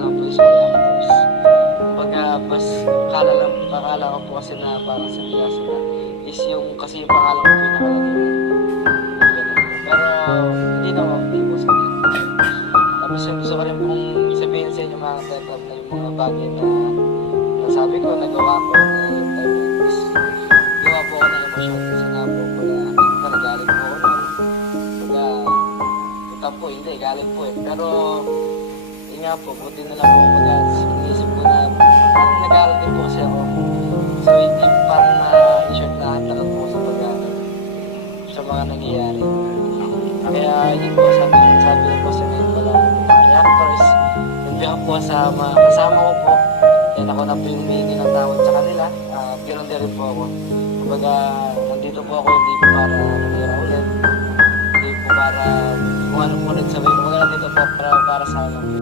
Tapos kaya tapos kumbaga bas kala lang akala ko po kasi na parang sa Picasso na is yung kasi yung pangalan ko pinakalagay pero hindi naman hindi po sa akin. tapos yung gusto ko rin pong sabihin sa inyo mga tetrap na yung mga bagay na nasabi ko nagawa ko na na is gawa po ako ng emosyon. Kasi nga po ako nun. Kumbaga ito po hindi galit po eh. Pero nga po, buti na lang po kumbaga iniisip ko na parang nag-aaral din po kasi ako. So hindi parang na-short na talaga po sa pag sa mga nangyayari. Kaya yun po sabi, sabi ko po sa ngayon pala reactors. Yun behalf po sa mga kasama ko po. Yan ako na po yung humingi ng tawad sa kanila. Uh, Ganoon din rin po ako. Kumbaga, nandito po ako hindi po para nangyara ulit. Hindi po para kung ano po nagsabi. Kumbaga nandito po para, para sa akin.